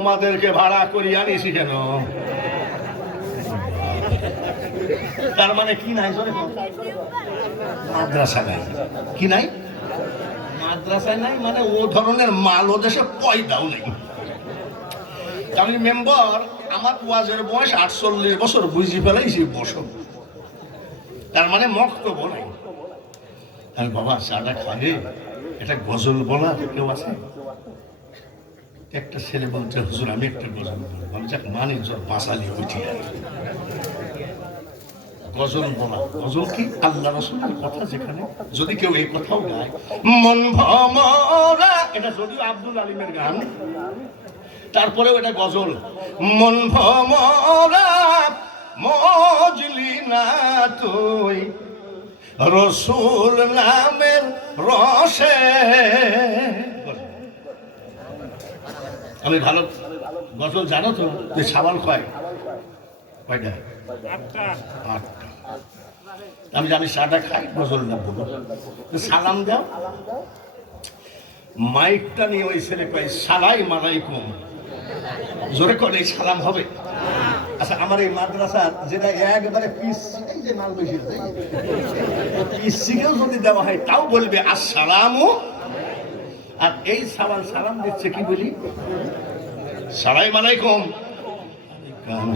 আমাদেরকে ভাড়া করি আনিছি কেন? তার মানে কি নাই? মাদ্রাসা নাই। কি নাই? মাদ্রাসায় নাই মানে ও ধরনের মাল ও দেশে পয়দাও নেই। আমি মেম্বার, আমার ওয়াজের বয়স আটচল্লিশ বছর, বুঝি ফেলাইছি বসো তার মানে মক্তব্য নাই। আমি, বাবা, চাটা খাবে এটা গজল বলা কেউ আছে? একটা ছেলে বলছে হুজুর, আমি একটা গজল বলব যাক মানে জোর বাঁচালি উঠি গজল বলা। গজল কি? আল্লাহ রসুলের কথা যেখানে। যদি কেউ এই কথাও গায়, মন ভমরা এটা যদিও আব্দুল আলিমের গান, তারপরেও এটা গজল। মন ভমরা মজলি না তুই, রসুল নামের রসে আমি ভালো গজল জানো তো? যে সাবান খায় কয়টা? আটটা। আমি জানি সাদা খাই গজল না বলো। সালাম দাও। মাইকটা নিয়ে ওই ছেলে কয় সালাই মালাইকুম। জোরে করে এই সালাম হবে? আচ্ছা আমার এই মাদ্রাসা যেটা একবারে পিস এই যে নাল বেশি পিসিকেও যদি দেওয়া হয় তাও বলবে আসসালামু আর এই সালাম সালাম দিচ্ছে কি বলি? সালাই মালাইকুম কাম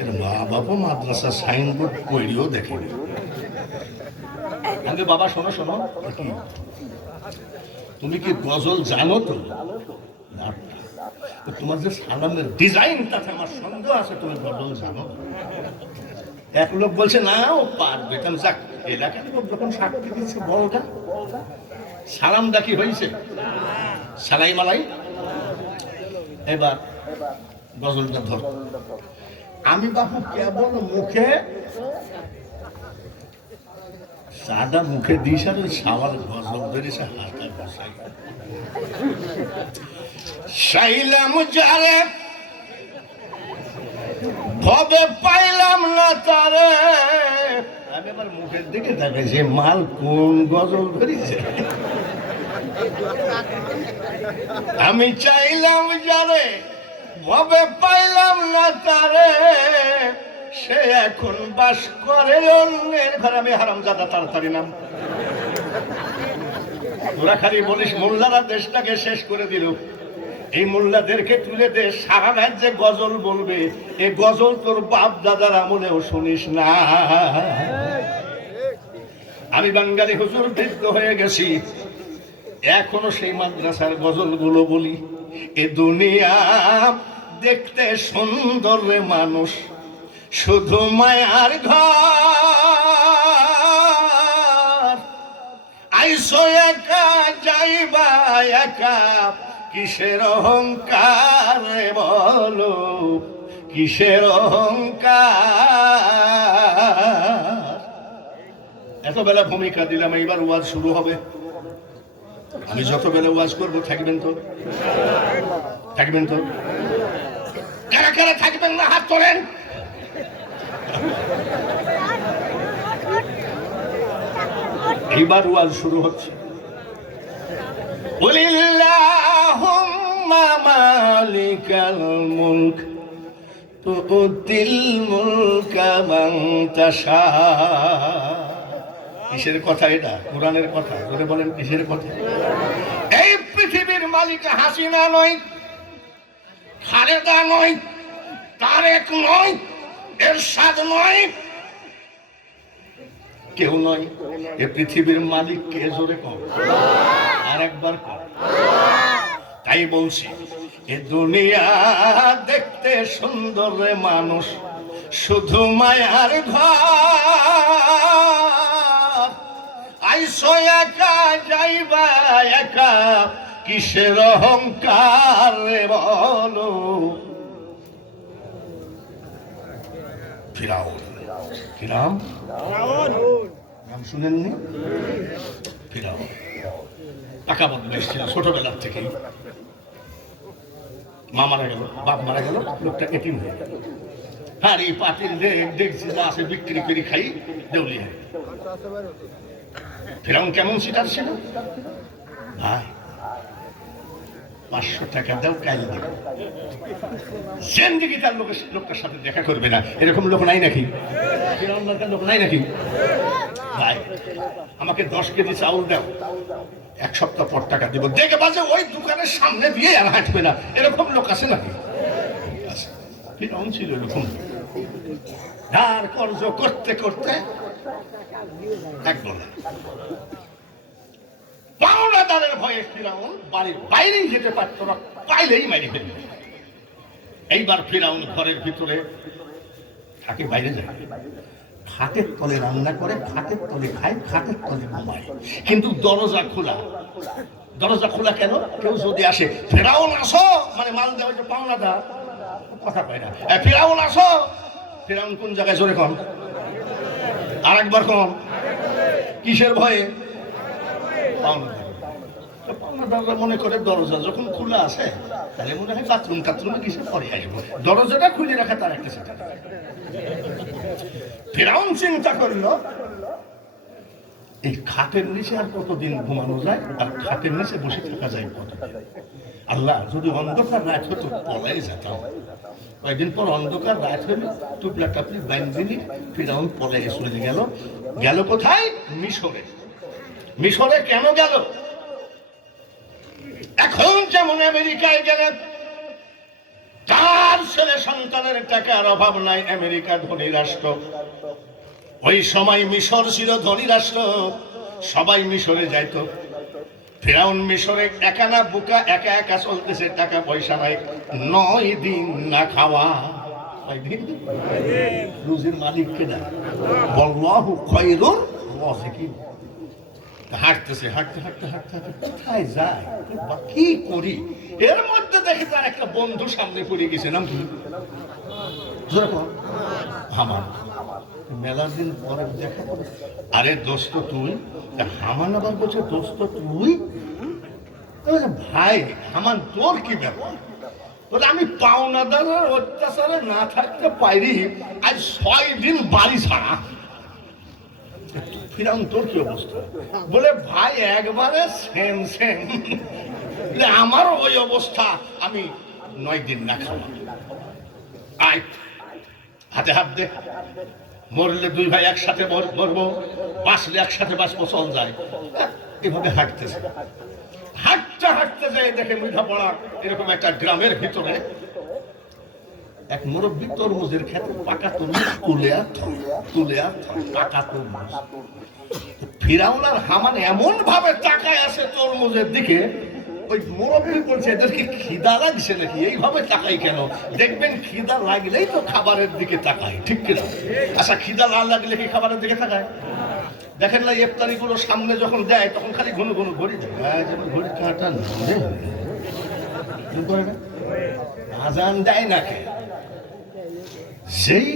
এর মা বাবা মাদ্রাসা সাইনবোর্ড কইরিও দেখেনি। আগে বাবা, শোনো শোনো। তুমি কি গজল জানো তো? তোমার যে সালামের ডিজাইন, তাতে আমার সন্দেহ আছে তুমি গজল জানো। এক লোক বলছে না ও পারবে তাহলে যাক, এলাকার লোক যখন সাক্ষী দিচ্ছে বড়টা সালামটা কি হয়েছে সালাই মালাই। এবার গজলটা ধর। আমি বাপু কেবল মুখে চাটা মুখে দিস আর ওই সাওয়ার গজল ধরে সে হাতটা বসাই। সাইলাম যারে, ভবে পাইলাম না তারে। আমি আবার মুখের দিকে যে মাল কোন গজল ধরেছে? আমি চাইলাম যারে, ভবে পাইলাম না তারে। সে এখন বাস করে অন্যের ঘরে। আমি হারাম জাদা তাড়াতাড়ি নাম। তোরা খালি বলিস, মোল্লারা দেশটাকে শেষ করে দিল। এই মোল্লাদেরকে তুলে দে সারা রাজ্যে গজল বলবে এই গজল তোর বাপ দাদার আমলেও শুনিস না। আমি বাঙালি হুজুর, বৃদ্ধ হয়ে গেছি। এখনও সেই মাদ্রাসার গজলগুলো বলি, এ দুনিয়া দেখতে সুন্দর রে মানুষ, শুধু মায়ার ঘর। আইসো একা, যাইবা একা, কিসের অহংকার বলো, কিসের অহংকার? এত বেলা ভূমিকা দিলাম, এইবার ওয়াজ শুরু হবে। আমি যত বেলা ওয়াজ করব, থাকবেন তো? থাকবেন তো? কারা কারা থাকবেন না? হাত তোলেন। এইবার ওয়াজ শুরু হচ্ছে। বলিল্লাহুম্মা মালিকাল মুলক, তুতিল মুলকা কিসের কথা এটা? কোরআনের কথা? ধরে বলেন কিসের কথা? এই পৃথিবীর মালিক হাসিনা নয়, খালেদা নয়, তারেক নয়, এরশাদ নয়। কেউ নয়। এ পৃথিবীর মালিক কে জোরে কর আর একবার কর তাই বলছি, এ দুনিয়া দেখতে সুন্দর মানুষ, শুধু মায়ার ঘর। আইসো একা যাইবা একা। কিসের অহংকার বলো? ফিরাও ফিরাও নাম শুনেননি? ফিরাও টাকা বদলে ছিল ছোটবেলার থেকেই। মা মারা গেল, বাপ মারা গেল, লোকটা এটিম হয়ে গেল। এই পাতিল দেখছি যা বিক্রি করে খাই দেউলি ফেরাউন কেমন সিটার ছিল ভাই, পাঁচশো টাকা দাও কাল দেব জিন্দিগি তার লোকের লোকটার সাথে দেখা করবে না। এরকম লোক নাই নাকি? লোক নাই নাকি? ভাই, আমাকে দশ কেজি চাউল দাও। এক সপ্তাহ পর টাকা দেবো। দেখে বাজে ওই দোকানের সামনে দিয়ে আর হাঁটবে না। এরকম লোক আছে নাকি? আছে। ছিল এরকম। ধার কর্জ করতে করতে একদম পাওনাদারের ভয়ে ফিরাউন বাড়ির বাইরেই যেতে পারতো না, পাইলেই ফেলবে। এইবার ফিরাউন ঘরের ভিতরে থাকে বাইরে যায়। খাটের তলে রান্না করে, খাটের তলে খায়, খাটের তলে ঘুমায়। কিন্তু দরজা খোলা। দরজা খোলা কেন? কেউ যদি আসে, ফেরাউন, আসো! মানে মাল দেওয়া যে পাওনাদার কথা কয় না। ফেরাউন, আসো! ফেরাউন কোন জায়গায় জোরে আরেকবার কন কিসের ভয়ে? মনে করে দরজা যখন খোলা আছে, তাহলে মনে হয় বাথরুম টাথরুমে কিসে পরে আসব? দরজাটা খুলে রাখা তার একটা চিন্তা ফেরাউন চিন্তা করল, এই খাটের নিচে আর কতদিন ঘুমানো যায় আর খাটের নিচে বসে থাকা যায় কত আল্লাহ, যদি অন্ধকার রাত হতো, পলাই যেতাম। কয়েকদিন পর অন্ধকার রাত হলো টুপলা টাপলি বাইন্দিনি ফিরাউন পলাই চলে গেল। গেল কোথায়? মিশরে। মিশরে কেন গেল? এখন যেমন আমেরিকায় গেলেন তার ছেলে সন্তানের টাকার অভাব নাই আমেরিকা ধনী রাষ্ট্র। ওই সময় মিশর ছিল ধনী রাষ্ট্র, সবাই মিশরে যাইত। ফেরাউন মিশরে একা না বুকা একা একা চলতেছে, টাকা পয়সা নাই, নয় দিন না খাওয়া? রুজির মালিক কেনা বল্লাহু খয়রুর রাজিকিন হাঁটতেছে, হাঁটতে হাঁটতে হাঁটতে হাঁটতে কোথায় যায়? কি করি? এর মধ্যে দেখে তার একটা বন্ধু সামনে পড়ে গেছে, নাম কি? জোরে কর। হামান মেলা দিন পরে আরে দোস্ত তুই? হামান আবার বলছে, দোস্ত তুই? ভাই, হামান, তোর কি ব্যাপার? বলে, আমি পাওনাদারের অত্যাচারে না থাকতে পারি, আজ ছয় দিন বাড়ি ছাড়া। ফিরাউন, তোর কি অবস্থা? বলে, ভাই, একবারে সেম সেম আমারও ওই অবস্থা, আমি নয় দিন না খাওয়া আয়, হাতে হাত দে। মরলে দুই ভাই একসাথে মর- মরবো, বাঁচলে একসাথে বাঁচবো, চল যায় এভাবে হাঁটতেছে। হাঁটতে হাঁটতে যায় দেখে মিঠা পড়া এরকম একটা গ্রামের ভিতরে এক মুরব্বী তরমুজের খেতে পাকা তরমুজ তুলে তুলে পাকা তরমুজ ফিরাউন আর হামান এমন ভাবে তাকায় আছে তরমুজের দিকে ওই মুরব্বী বলছে এদেরকে খিদা লাগছে নাকি? এইভাবে তাকাই কেন? দেখবেন খিদা লাগলেই তো খাবারের দিকে তাকায়, ঠিক কিনা? আচ্ছা খিদা না লাগলে কি খাবারের দিকে তাকায়? দেখেন না ইফতারি গুলো সামনে যখন দেয়, তখন খালি ঘন ঘন ঘড়ি দেয় ঘড়ি কাঁটা? আজান দেয় না কে সেই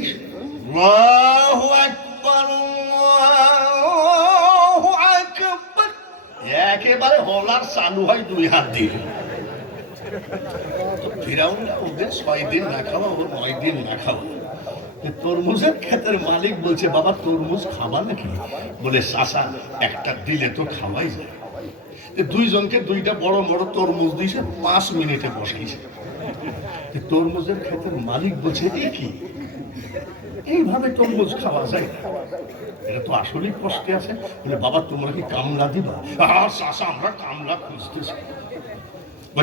একেবারে হলার চালু হয় দুই হাত দিয়ে। ওদের ছয় দিন না খাওয়া, ওর নয় দিন না তরমুজের ক্ষেতের মালিক বলছে, বাবা, তরমুজ নাকি? বলে একটা দিলে তো খাওয়াই যায়। দুইজনকে দুইটা বড় বড় তরমুজ দিয়েছে, পাঁচ মিনিটে বসাইছে তরমুজের ক্ষেতের মালিক বলছে কি? এইভাবে তরমুজ খাওয়া যায়। এটা তো আসলেই কষ্টে আছে। বলে, বাবা, তোমরা কি কামলা দিবা? চাষা আমরা কামলা খুঁজতেছি।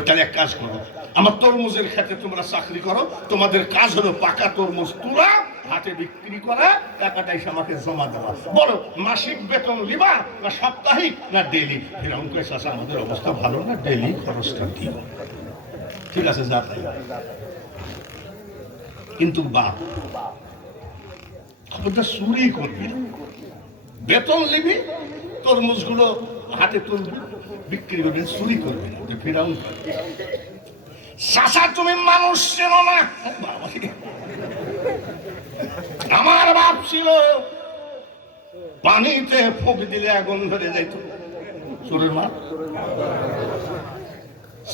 তাহলে এক কাজ করো, আমার তরমুজের ক্ষেত্রে তোমরা চাকরি করো। তোমাদের কাজ হলো পাকা তরমুজ তোলা হাতে বিক্রি করা, টাকাটা এসে আমাকে জমা দেওয়া। বলো, মাসিক বেতন লিবা না সাপ্তাহিক না ডেলি ফিরাউন কয়ে চাষা আমাদের অবস্থা ভালো না ডেলি খরচটা দিব ঠিক আছে, যা তাই। কিন্তু বাপ খবরটা চুরি করবি। বেতন নিবি, তরমুজগুলো হাতে তুলবি, বিক্রি করবি, চুরি করবি না তো চাষা তুমি মানুষ ছিল না। আমার বাপ ছিল, পানিতে ফুঁক দিলে আগুন ধরে যাইত। চোরের মা।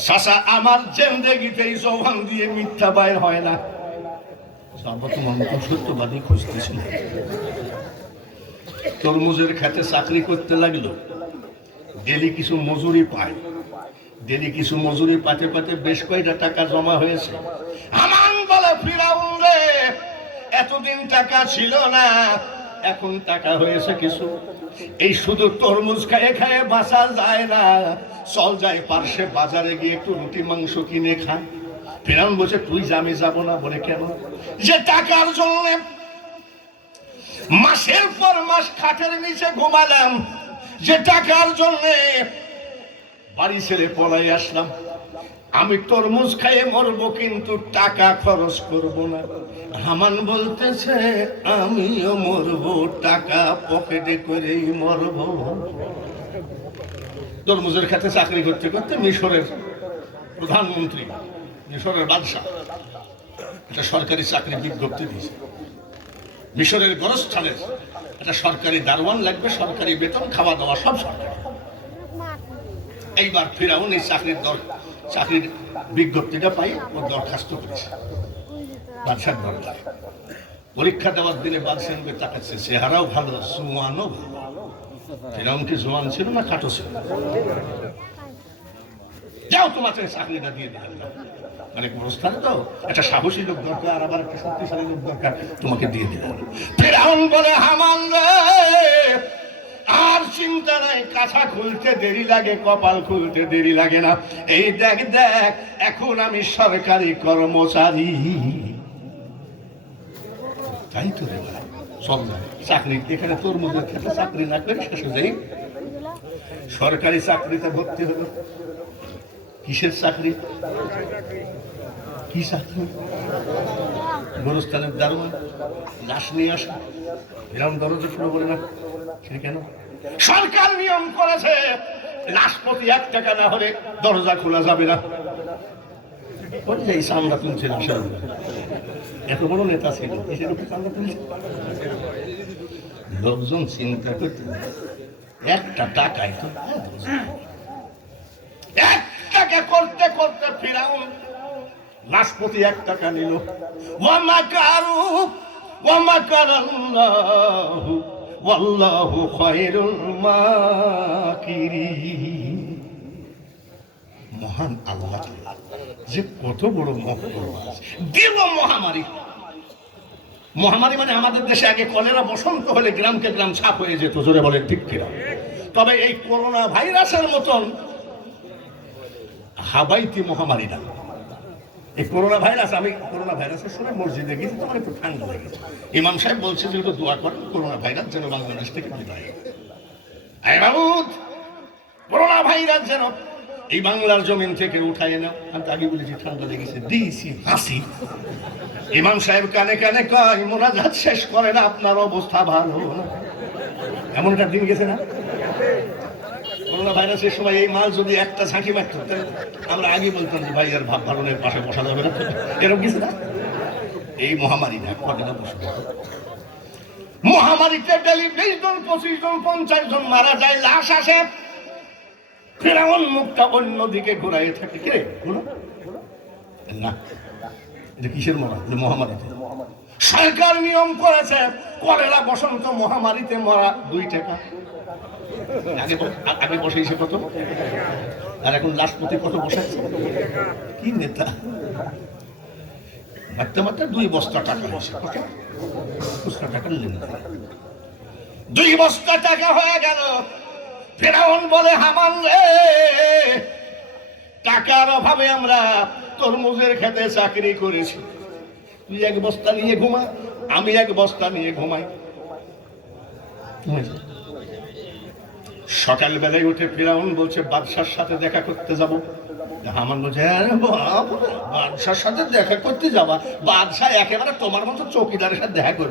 চাষা আমার জেন্দেগিতে জবান দিয়ে মিথ্যা বাইর হয় না। মতো সত্যবাদী খুঁজতেছিল। তরমুজের খাতে চাকরি করতে লাগল। ডেলি কিছু মজুরি পায়। ডেলি কিছু মজুরি পাতে পাতে বেশ কয়টা টাকা জমা হয়েছে। হামান বলে, ফিরাউন রে, এতদিন টাকা ছিল না, এখন টাকা হয়েছে কিছু। এই শুধু তরমুজ খায়ে খায়ে বাঁচা যায় না। চল যায় পার্শ্বে বাজারে গিয়ে একটু রুটি মাংস কিনে খা ফেরাউন বলছে, তুই জামি যাব না? বলে কেন? যে টাকার জন্য মাসের পর মাস খাটের নিচে ঘুমালাম, যে টাকার জন্য বাড়ি ছেড়ে পলাই আসলাম। আমি তরমুজ খাইয়ে মরবো, কিন্তু টাকা খরচ করব না। হামান বলতেছে, আমিও মরবো, টাকা পকেটে করেই মরবো। তরমুজের খাতে চাকরি করতে করতে মিশরের প্রধানমন্ত্রী মিশরের বাদশাহ। একটা সরকারি চাকরি বিজ্ঞপ্তি দিয়েছে। মিশরের গরস্থানের একটা সরকারি দারোয়ান লাগবে, সরকারি বেতন, খাওয়া দাওয়া সব সরকারি। এইবার ফিরাউন এই চাকরির দর চাকরির বিজ্ঞপ্তিটা পাই ও দরখাস্ত করেছে। বাদশাহ দরকার পরীক্ষা দেওয়ার দিনে বাদশাহ তাকাচ্ছে চেহারাও ভালো, জোয়ানও ভালো। ফিরাউন কি জোয়ান ছিল না, খাটো ছিল। যাও তোমাকে, চাকরিটা দিয়ে দিলাম। মানে প্রস্থানে তো, একটা সাহসী লোক দরকার আবার একটা শক্তিশালী লোক দরকার, তোমাকে দিয়ে দিলাম। ফেরাউন বলে, হামান আর চিন্তা নাই, কাঁথা খুলতে দেরি লাগে, কপাল খুলতে দেরি লাগে না। এই দেখ দেখ, এখন আমি সরকারি কর্মচারী। তাই তো রে ভাই সব চাকরি, এখানে তোর মধ্যে চাকরি না করে শেষে যাই। সরকারি চাকরিতে ভর্তি হলো। কিসের চাকরি? কি চাকরি? গোরস্থানের দারোয়ান লাশ নিয়ে আসা। এরকম দরজা শুরু করে না, সে কেন? সরকার নিয়ম করেছে লাশ প্রতি এক টাকা না হলে দরজা খোলা যাবে না। এই এত বড় নেতা ছিল লোকজন চিন্তা করতে, একটা টাকায় তো করতে করতে ফিরাউন লাশপতি এক টাকা নিল। ওয়ামা কারু মহান আল্লাহ যে কত বড় মহত্ববাজ দিল মহামারী। মহামারী মানে আমাদের দেশে আগে কলেরা বসন্ত হলে গ্রামকে গ্রাম ছাপ হয়ে যেত, জোরে বলে ঠিক তবে এই করোনা ভাইরাসের মতন হাবাইতি মহামারীটা এই করোনা ভাইরাস আমি করোনা ভাইরাসের সময় মসজিদে গেছি তখন একটু ঠান্ডা লেগেছে ইমাম সাহেব বলছে যে একটু দোয়া করেন করোনা ভাইরাস যেন বাংলাদেশ থেকে বিদায় আয় বাবুদ করোনা ভাইরাস যেন এই বাংলার জমিন থেকে উঠায় নাও। আমি আগে বলেছি, ঠান্ডা লেগেছে। দিয়েছি হাসি। ইমাম সাহেব কানে কানে কয়, মোনাজাত শেষ করে না, আপনার অবস্থা ভালো এমন একটা দিন গেছে না? করোনা ভাইরাসের সময় এই মাল যদি একটা ঝাঁকি মারত আমরা আগে বলতাম যে ভাই আর ভাব ভালনের পাশে বসা যাবে না। এরকম কিছু না? এই মহামারী না, কদিন বসে মহামারীতে ডেলি বিশ জন, পঁচিশ জন, পঞ্চাশ জন মারা যায়, লাশ আসে। ফেরাউন মুখটা অন্যদিকে ঘুরাই থাকে। কে না। এটা কিসের মরা এটা মহামারীতে। সরকার নিয়ম করেছে, কলেরা বসন্ত মহামারীতে মরা দুই টাকা। আগে আগে বসেছে কত আর এখন লাশপতি কত বসাচ্ছে কি নেতা? মারতে মারতে দুই বস্তা টাকা হয়েছে টাকা নিলেন দুই বস্তা টাকা হয়ে গেল। ফেরাউন বলে, হামান রে, টাকার অভাবে আমরা তরমুজের খেতে চাকরি করেছি। তুই এক বস্তা নিয়ে ঘুমা, আমি এক বস্তা নিয়ে ঘুমাই। সকালবেলায় উঠে ফিরাউন বলছে, বাদশার সাথে দেখা করতে যাব। হামান বলছে, আরে বাদশার সাথে দেখা করতে যাবা? বাদশাহ একেবারে তোমার মতো চৌকিদারের সাথে দেখা করবে।